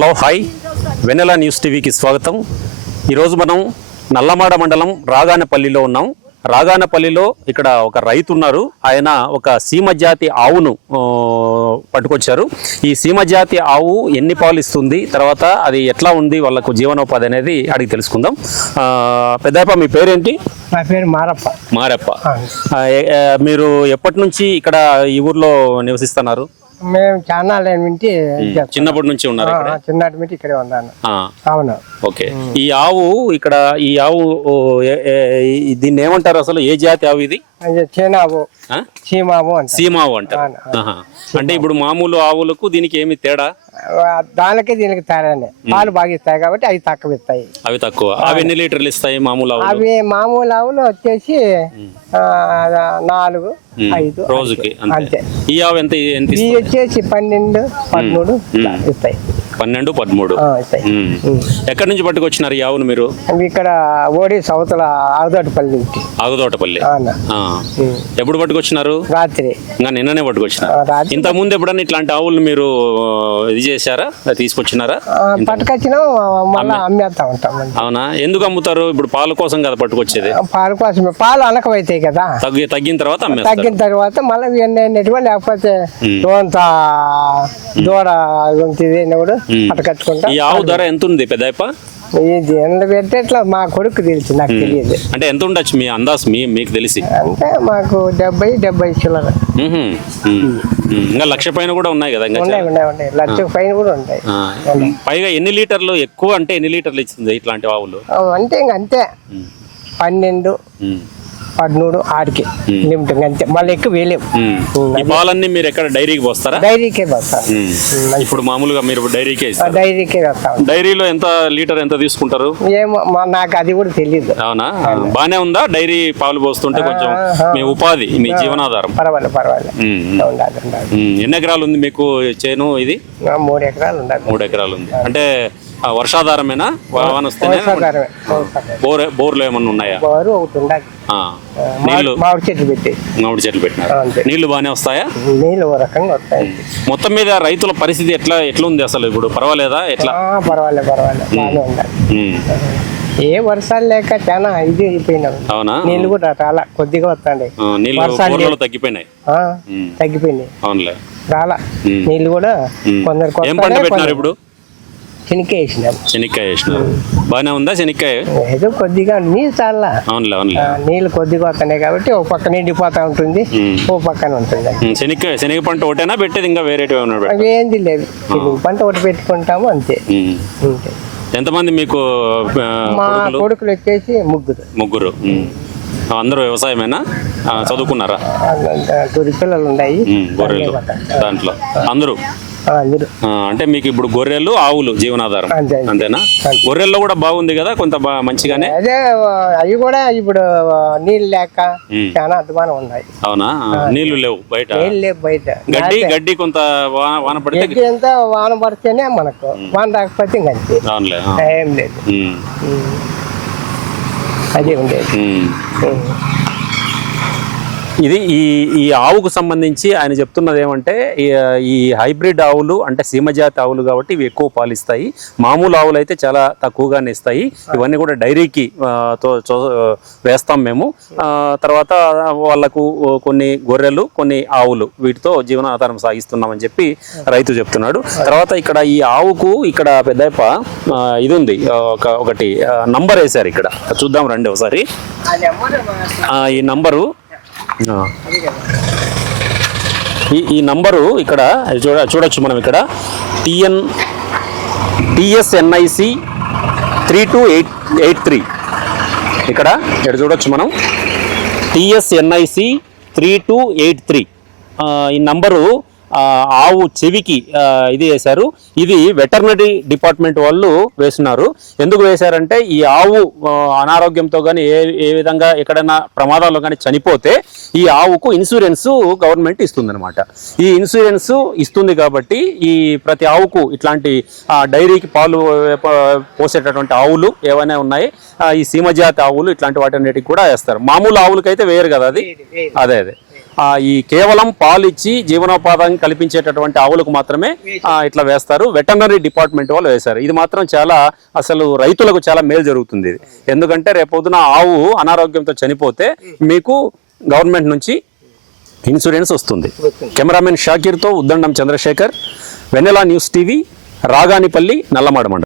Hello hi వెన్నెల news టీవీకి స్వాగతం. ఈరోజు మనం నల్లమాడ మండలం రాగానపల్లిలో ఉన్నాం. రాగానపల్లిలో ఇక్కడ ఒక రైతు ఉన్నారు. ఆయన ఒక సీమజాతి ఆవును పట్టుకొచ్చారు. ఈ సీమజాతి ఆవు ఎన్ని పాలు ఇస్తుంది, తర్వాత అది ఎట్లా ఉంది, వాళ్ళకు జీవనోపాధి అనేది అడిగి తెలుసుకుందాం. పెద్దప్ప, మీ పేరేంటి? నా పేరు మారప్ప. మారప్ప. మీరు ఎప్పటి నుంచి ఇక్కడ ఈ ఊర్లో నివసిస్తున్నారు? మేము చాలా వింటి చిన్నప్పటి నుంచి ఉన్నారు? చిన్నటి నుంచి ఇక్కడే ఉన్నాను. అవును. ఓకే. ఈ ఆవు ఇక్కడ, ఈ ఆవు దీన్ని ఏమంటారు అసలు? ఏ జాతి ఆవు ఇది? చీనావు, చీమావు అంటారు. సీమావు అంటారు. అంటే ఇప్పుడు మామూలు ఆవులకు దీనికి ఏమి తేడా? దానికి దీనికి తేడానే. పాలు బాగా ఇస్తాయి కాబట్టి అవి తక్కువ ఇస్తాయి. అవి తక్కువ. అవి ఎన్ని లీటర్లు ఇస్తాయి మామూలు ఆవులు? అవి మామూలు ఆవులు వచ్చేసి 4, 5 రోజుకి అంతే. ఈ ఆవు ఎంత ఇవి వచ్చేసి 12, 13 ఇస్తాయి. 12, 13 ఇస్తాయి. ఎక్కడి నుంచి పట్టుకొచ్చినారు ఈ ఆవును మీరు? ఇక్కడ ఓడి సౌతల ఆగుదోటపల్లి నుంచి. ఆగుదోటపల్లి. ఎప్పుడు పట్టుకొచ్చినారు? రాత్రి. ఇంకా నిన్ననే పట్టుకొచ్చినారు. ఇంత ముందు ఎప్పుడన్నా ఇట్లాంటి ఆవులు మీరు ఇది చేశారా, తీసుకొచ్చినారా? పట్టుకొచ్చినా మళ్ళీ అమ్మేస్తా ఉంటాం. అవునా? ఎందుకు అమ్ముతారు? ఇప్పుడు పాల కోసం కదా పట్టుకొచ్చేది. పాల కోసమే. పాలు అనకమైతాయి కదా. తగ్గిన తర్వాత తగ్గిన తర్వాత మళ్ళీ లేకపోతే దూడ కూడా పట్టుకొచ్చుకుంటా. ఈ ఆవు ధర ఎంత ఉంది పెద్దప్ప? ఇది ఎంత పెట్టే మా కొడుకు తెలుసు, నాకు తెలియదు. అంటే ఎంత ఉండొచ్చు మీ అందాజ్, మీకు తెలిసి? అంటే మాకు 70 చిల్లర. ఇంకా 1,00,000 పైన కూడా ఉన్నాయి కదా? ఉన్నాయి 1,00,000 పైన కూడా ఉంటాయి. పైగా ఎన్ని లీటర్లు ఎక్కువ, అంటే ఎన్ని లీటర్లు ఇచ్చింది ఇట్లాంటి ఆవులు? అంటే ఇంకంతే 12, 13 ఆడికి లిమిట్ అంతే. మళ్ళీ ఎక్కువ వేయలేము. ఈ పాలన్నీ మీరు ఎక్కడ డైరీకి పోస్తారా? డైరీకే పోస్తాం. ఇప్పుడు మామూలుగా మీరు డైరీకే ఇస్తారు? డైరీకే వేస్తాం. డైరీలో ఎంత లీటర్ ఎంత తీసుకుంటారు? ఏమో నాకు అది కూడా తెలియదు. అవునా? బానే ఉందా డైరీ పాలు పోస్తుంటే? కొంచెం మీ ఉపాధి, మీ జీవనాధారం? పర్వాలేదు. ఎన్ని ఎకరాలు ఉంది మీకు చేను? ఇది 3 ఎకరాలు ఉండాలి. 3 ఎకరాలు ఉంది. అంటే వర్షాధారమేనా? వాన వస్తేనే? బోర్లు ఏమన్నా ఉన్నాయా? బోరు ఒకటి ఉండాలి. నీళ్లు? మామిడి చెట్లు పెట్టినారు. నీళ్లు బాగానే వస్తాయా? నీళ్లు ఓ రకంగా వస్తాయి. మొత్తం మీద రైతుల పరిస్థితి ఎట్లా ఉంది అసలు ఇప్పుడు? పర్వాలేదా? ఎట్లా? పర్వాలేదు బాగానే ఉండాలి. ఏ వర్షాలు లేక చాలా ఇది అయిపోయినారు. అవునా? నీళ్లు కూడా చాలా కొద్దిగా వస్తాయి. నీళ్లు తగ్గిపోయినాయి. అవునులే. రాలా నీళ్లు కూడా. కొందరు ఏం పంట పెట్టినారు ఇప్పుడు? శనక్కాయ వేసినారు. బాగానే ఉందా శనక్కాయ? ఏదో కొద్దిగా నీళ్ళు చాలా. అవునులే. నీళ్ళు కొద్దిగా వస్తున్నాయి కాబట్టి ఓ పక్క నిండిపోతా ఉంటుంది, ఓ పక్కన ఉంటుంది. శనగ పంట ఒకటేనా పెట్టేది? ఇంకా వేరే ఏంది లేదు. పంట ఒకటి పెట్టుకుంటాము అంతే. ఎంతమంది మీకు? మా కొడుకులు వచ్చేసి ముగ్గురు. అందరూ వ్యవసాయమేనా? చదువుకున్నారా? 2 పిల్లలు ఉన్నాయి. గొర్రెలు దాంట్లో అందరూ? అంటే మీకు ఇప్పుడు గొర్రెలు, ఆవులు జీవనాధారం అంతేనా? గొర్రెల్లో కూడా బాగుంది కదా కొంత మంచిగానే? అదే అవి కూడా ఇప్పుడు నీళ్ళు లేక చాలా అధ్వానం ఉన్నాయి. అవునా? నీళ్లు లేవు బయట? బయట గడ్డి కొంత వాన పడితే, ఎంత వాన పడితేనే మనకు, వాన రాకపోతే ఇంకంతే. అవునులే. ఏం లేదు. అదే ఉండేది. ఇది ఈ ఆవుకు సంబంధించి ఆయన చెప్తున్నది ఏమంటే, ఈ హైబ్రిడ్ ఆవులు అంటే సీమజాతి ఆవులు కాబట్టి ఇవి ఎక్కువ పాలిస్తాయి. మామూలు ఆవులు అయితే చాలా తక్కువగానే ఇస్తాయి. ఇవన్నీ కూడా డైరీకి వేస్తాం మేము. తర్వాత వాళ్లకు కొన్ని గొర్రెలు, కొన్ని ఆవులు, వీటితో జీవనాధారం సాగిస్తున్నామని చెప్పి రైతు చెప్తున్నాడు. తర్వాత ఇక్కడ ఈ ఆవుకు ఇక్కడ పెద్దప్ప ఇది ఉంది, ఒకటి నంబర్ వేశారు ఇక్కడ. చూద్దాం రండి ఒకసారి. ఈ నంబరు, ఈ నంబరు ఇక్కడ చూడొచ్చు మనం. ఇక్కడ TSNIC 3283 ఇక్కడ చూడొచ్చు మనం. TSNIC 3283 ఈ నంబరు ఆవు చెవికి ఇది వేశారు. ఇది వెటర్నరీ డిపార్ట్మెంట్ వాళ్ళు వేస్తున్నారు. ఎందుకు వేశారంటే, ఈ ఆవు అనారోగ్యంతో కానీ ఏ విధంగా ఎక్కడైనా ప్రమాదాల్లో కానీ చనిపోతే ఈ ఆవుకు ఇన్సూరెన్స్ గవర్నమెంట్ ఇస్తుంది అనమాట. ఈ ఇన్సూరెన్స్ ఇస్తుంది కాబట్టి ఈ ప్రతి ఆవుకు ఇట్లాంటి డైరీకి పాలు పోసేటటువంటి ఆవులు ఏవైనా ఉన్నాయి, ఈ సీమజాతి ఆవులు ఇట్లాంటి వాటన్నిటికి కూడా వేస్తారు. మామూలు ఆవులకైతే వేయరు కదా అది. అదే ఈ కేవలం పాలు ఇచ్చి జీవనోపాధి కల్పించేటటువంటి ఆవులకు మాత్రమే ఇట్లా వేస్తారు. వెటర్నరీ డిపార్ట్మెంట్ వాళ్ళు వేశారు. ఇది మాత్రం చాలా అసలు రైతులకు చాలా మేలు జరుగుతుంది ఇది. ఎందుకంటే రేపొద్దున ఆవు అనారోగ్యంతో చనిపోతే మీకు గవర్నమెంట్ నుంచి ఇన్సూరెన్స్ వస్తుంది. కెమెరామెన్ షాకీర్తో ఉద్దండం చంద్రశేఖర్, వెన్నెలా న్యూస్ టీవీ, రాగానిపల్లి, నల్లమాడ మండలం.